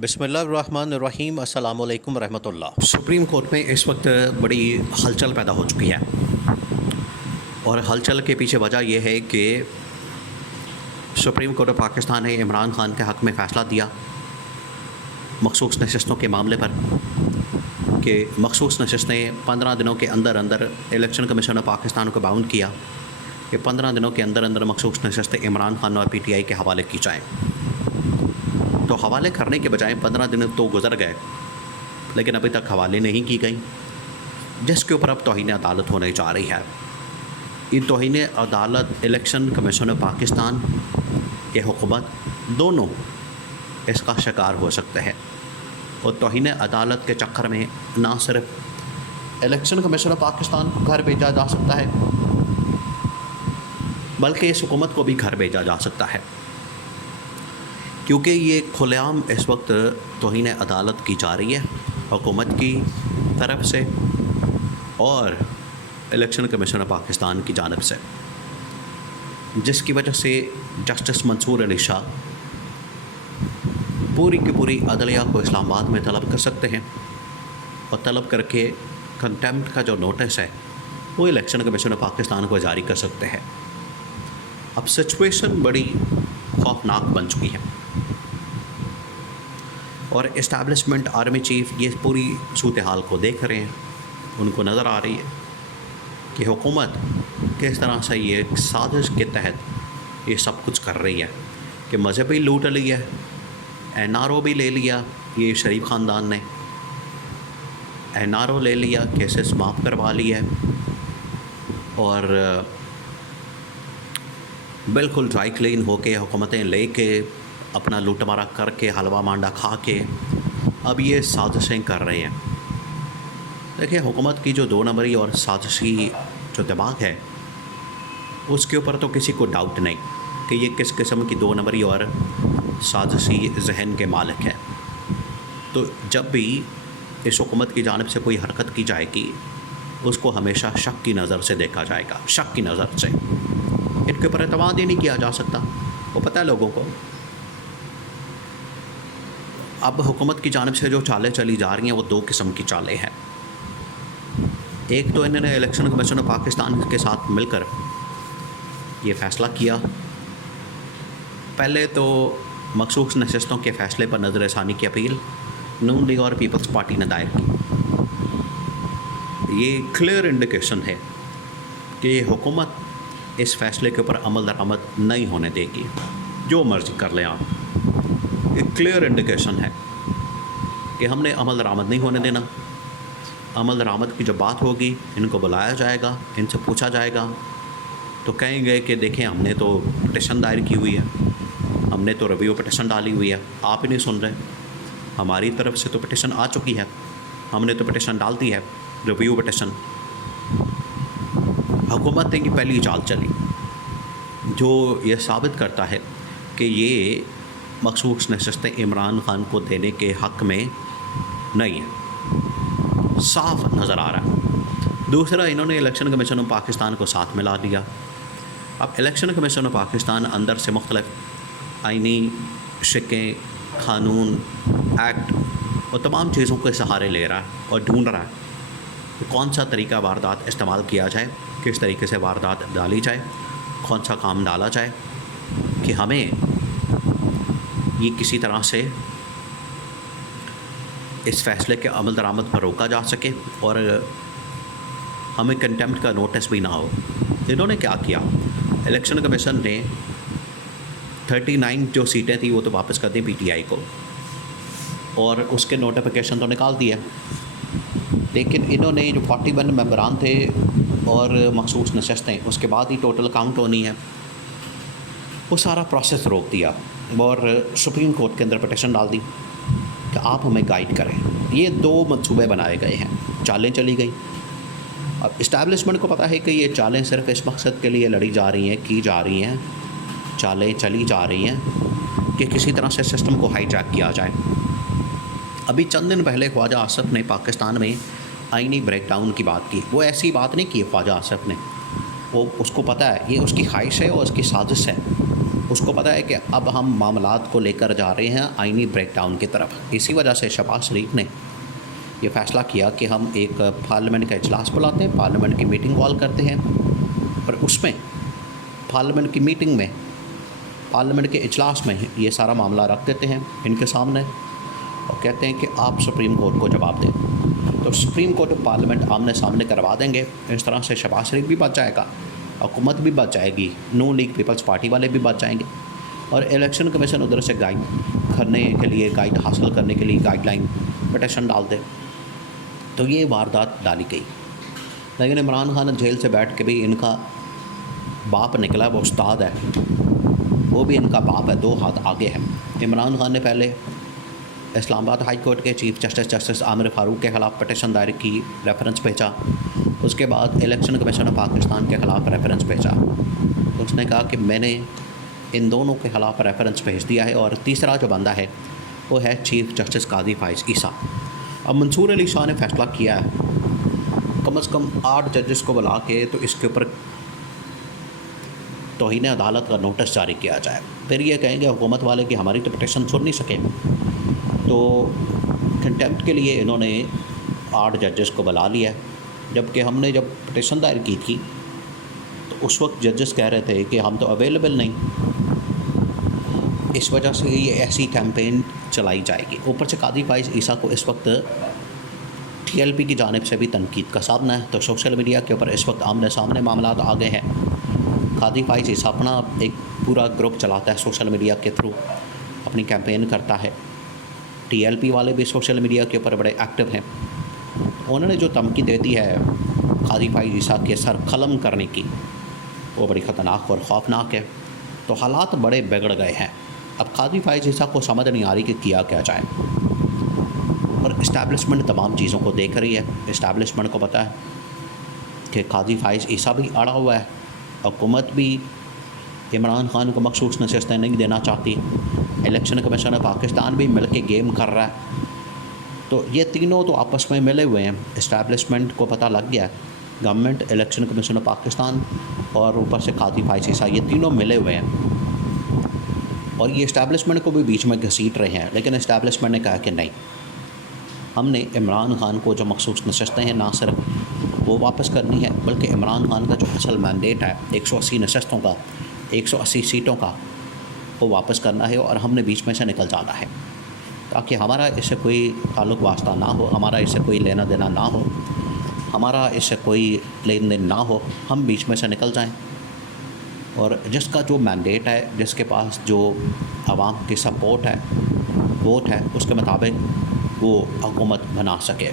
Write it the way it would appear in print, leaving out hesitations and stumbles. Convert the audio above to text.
बिस्मिल्लाहिर्रहमानिर्रहीम अस्सलामु अलैकुम रहमतुल्लाह। सुप्रीम कोर्ट में इस वक्त बड़ी हलचल पैदा हो चुकी है और हलचल के पीछे वजह यह है कि सुप्रीम कोर्ट ऑफ पाकिस्तान ने इमरान खान के हक़ में फ़ैसला दिया मखसूस नशस्तों के मामले पर कि मखसूस नशस्तें 15 दिनों के अंदर अंदर इलेक्शन कमीशन ऑफ पाकिस्तान को बाउंड किया कि 15 दिनों के अंदर अंदर मखसूस नशस्तें इमरान खान और PTI के हवाले की जाएँ। तो हवाले करने के बजाय 15 दिन तो गुजर गए लेकिन अभी तक हवाले नहीं की गई, जिसके ऊपर अब तौहीन अदालत होने जा रही है। ये तौहीन अदालत इलेक्शन कमीशन ऑफ पाकिस्तान के हुकूमत दोनों इसका शिकार हो सकते हैं और तौहीन अदालत के चक्कर में ना सिर्फ इलेक्शन कमीशन ऑफ पाकिस्तान को घर भेजा जा सकता है बल्कि इस हुकूमत को भी घर भेजा जा सकता है, क्योंकि ये खुलेआम इस वक्त तौहीन अदालत की जा रही है हुकूमत की तरफ से और इलेक्शन कमीशन ऑफ पाकिस्तान की जानिब से, जिसकी वजह से जस्टिस मंसूर अली शाह पूरी की पूरी अदलिया को इस्लामाबाद में तलब कर सकते हैं और तलब करके कंटेम्प्ट का जो नोटिस है वो इलेक्शन कमीशन ऑफ पाकिस्तान को जारी कर सकते हैं। अब सिचुएशन बड़ी खौफनाक बन चुकी है और इस्टेब्लिशमेंट आर्मी चीफ़ ये पूरी सूरत हाल को देख रहे हैं। उनको नज़र आ रही है कि हुकूमत किस तरह से ये साजिश के तहत ये सब कुछ कर रही है कि मजहबी लूट ली है, NRO भी ले लिया, ये शरीफ ख़ानदान ने NRO ले लिया, केसेस माफ़ करवा लिया और बिल्कुल ड्राई क्लीन होके हुकूमतें लेके अपना लूटमारा करके हलवा मांडा खा के अब ये साजिशें कर रहे हैं। देखिए, हुकूमत की जो 2 नंबरी और साजिशी जो दिमाग है उसके ऊपर तो किसी को डाउट नहीं कि ये किस किस्म की 2 नंबरी और साजिशी जहन के मालिक हैं। तो जब भी इस हुकूमत की जानिब से कोई हरकत की जाएगी उसको हमेशा शक की नज़र से देखा जाएगा, शक की नज़र से। इनके ऊपर एतमाद ही नहीं किया जा सकता, वो पता है लोगों को। अब हुकूमत की जानिब से जो चालें चली जा रही हैं वो 2 किस्म की चालें हैं। एक तो इन्होंने इलेक्शन कमीशन ऑफ पाकिस्तान के साथ मिलकर ये फ़ैसला किया, पहले तो मखसूस नशस्तों के फ़ैसले पर नज़रसानी की अपील नून लीग और पीपल्स पार्टी ने दायर की। ये क्लियर इंडिकेशन है कि हुकूमत इस फ़ैसले के ऊपर अमल दरामद नहीं होने देगी, जो मर्ज़ी कर लें आप। एक क्लियर इंडिकेशन है कि हमने अमल दरामद नहीं होने देना। अमल दरामद की जब बात होगी इनको बुलाया जाएगा, इनसे पूछा जाएगा तो कहेंगे कि देखें हमने तो पिटिशन दायर की हुई है, हमने तो रिव्यू पिटिशन डाली हुई है, आप ही नहीं सुन रहे। हमारी तरफ से तो पिटिशन आ चुकी है, हमने तो पिटिशन डाल दी है, रिव्यू पिटिशन। हुकूमत की पहली चाल चली जो ये साबित करता है कि ये मखसूस नशस्तें इमरान खान को देने के हक़ में नहीं है, साफ नज़र आ रहा है। दूसरा, इन्होंने इलेक्शन कमीशन ऑफ पाकिस्तान को साथ मिला दिया। अब इलेक्शन कमीशन ऑफ पाकिस्तान अंदर से मुख्तलिफ आइनी शिकें, क़ानून, एक्ट और तमाम चीज़ों के सहारे ले रहा है और ढूंढ रहा है कि कौन सा तरीका वारदात इस्तेमाल किया जाए, किस तरीके से वारदात डाली जाए, कौन सा काम डाला जाए कि हमें ये किसी तरह से इस फ़ैसले के अमल दरामद पर रोका जा सके और हमें कंटेम्प्ट का नोटिस भी ना हो। इन्होंने क्या किया, इलेक्शन कमीशन ने 39 जो सीटें थी वो तो वापस कर दी PTI को और उसके नोटिफिकेशन तो निकाल दिया, लेकिन इन्होंने जो 41 मेंबरान थे और मखसूस नशस्तें उसके बाद ही टोटल काउंट होनी है, वो सारा प्रोसेस रोक दिया और सुप्रीम कोर्ट के अंदर पिटिशन डाल दी कि आप हमें गाइड करें। ये 2 मंसूबे बनाए गए हैं, चालें चली गई। अब इस्टेब्लिशमेंट को पता है कि ये चालें सिर्फ इस मकसद के लिए लड़ी जा रही हैं, की जा रही हैं, चालें चली जा रही हैं कि किसी तरह से सिस्टम को हाईजैक किया जाए। अभी चंद दिन पहले ख्वाजा आसिफ ने पाकिस्तान में आइनी ब्रेकडाउन की बात की। वो ऐसी बात नहीं की ख्वाजा आसिफ ने, वो उसको पता है ये उसकी ख्वाहिश है और उसकी साजिश है उसको पता है कि अब हम मामलात को लेकर जा रहे हैं आइनी ब्रेकडाउन की तरफ। इसी वजह से शहबाज शरीफ ने ये फ़ैसला किया कि हम एक पार्लियामेंट का इजलास बुलाते हैं, पार्लियामेंट की मीटिंग कॉल करते हैं और उसमें पार्लियामेंट की मीटिंग में, पार्लियामेंट के इजलास में ये सारा मामला रख देते हैं इनके सामने और कहते हैं कि आप सुप्रीम कोर्ट को जवाब दें। तो सुप्रीम कोर्ट और पार्लियामेंट आमने सामने करवा देंगे। इस तरह से शहबाज शरीफ भी बच जाएगा, हुकूमत भी बच जाएगी, नून लीग पीपल्स पार्टी वाले भी बच जाएंगे और इलेक्शन कमीशन उधर से गाइड करने के लिए, गाइड हासिल करने के लिए गाइडलाइन पटिशन डाल दे। तो ये वारदात डाली गई। लेकिन इमरान खान जेल से बैठ के भी इनका बाप निकला, वो उस्ताद है, वो भी इनका बाप है, 2 हाथ आगे है। इमरान खान ने पहले इस्लामाबाद हाई कोर्ट के चीफ जस्टिस आमिर फ़ारूक के ख़िलाफ़ पटिशन दायर की, रेफरेंस भेजा। उसके बाद इलेक्शन कमीशन ऑफ पाकिस्तान के ख़िलाफ़ रेफरेंस भेजा। उसने कहा कि मैंने इन दोनों के ख़िलाफ़ रेफरेंस भेज दिया है और तीसरा जो बंदा है वो है चीफ जस्टिस कादी फाइज़ ईसा। अब मंसूर अली शाह ने फ़ैसला किया है कम से कम 8 जजेस को बुला के तो इसके ऊपर तौहीन अदालत का नोटिस जारी किया जाए। फिर ये कहेंगे हुकूमत वाले कि हमारी तो पटिशन सुन नहीं सके, तो कंटेम्प्ट के लिए इन्होंने 8 जजेस को बुला लिया। जबकि हमने जब पटिशन दायर की थी तो उस वक्त जजेस कह रहे थे कि हम तो अवेलेबल नहीं। इस वजह से ये ऐसी कैंपेन चलाई जाएगी। ऊपर से कादी फाइज़ ईसा को इस वक्त TLP की जानिब से भी तनकीद का सामना है। तो सोशल मीडिया के ऊपर इस वक्त आमने सामने मामला आ गए हैं। कादी फाइज़ ईसा अपना एक पूरा ग्रुप चलाता है, सोशल मीडिया के थ्रू अपनी कैंपेन करता है। TLP वाले भी सोशल मीडिया के ऊपर बड़े एक्टिव हैं। उन्होंने जो धमकी देती है कादी फाइज़ ईसा के सर कलम करने की, वो बड़ी ख़तरनाक और ख़ौफनाक है। तो हालात बड़े बिगड़ गए हैं। अब कादी फाइज़ ईसा को समझ नहीं आ रही कि किया क्या जाए और इस्टेब्लिशमेंट तमाम चीज़ों को देख रही है। इस्टेब्लिशमेंट को पता है कि कादी फाइज़ ईसा भी अड़ा हुआ है, हुकूमत भी इमरान खान को मखसूस नशस्तें नहीं देना चाहती, इलेक्शन कमीशन ऑफ पाकिस्तान भी मिल के गेम कर रहा है। तो ये तीनों तो आपस में मिले हुए हैं। इस्टेब्लिशमेंट को पता लग गया, government, election commission of Pakistan और ऊपर से कादी फाइज़ ईसा, ये तीनों मिले हुए हैं और ये इस्टेब्लिशमेंट को भी बीच में घसीट रहे हैं। लेकिन इस्टेब्लिशमेंट ने कहा कि नहीं, हमने इमरान खान को जो मखसूस नशस्तें हैं ना सिर्फ वो वापस करनी है, बल्कि इमरान खान का जो असल मैंडेट है 180 नशस्तों का, 180 सीटों का, वो वापस करना है और हमने बीच में से निकल जाना है ताकि हमारा इससे कोई ताल्लुक़ वास्ता ना हो, हमारा इससे कोई लेना देना ना हो, हमारा इससे कोई लेन देन ना हो, हम बीच में से निकल जाएं और जिसका जो मैंडेट है, जिसके पास जो आवाम की सपोर्ट है, वोट है, उसके मुताबिक वो हुकूमत बना सके।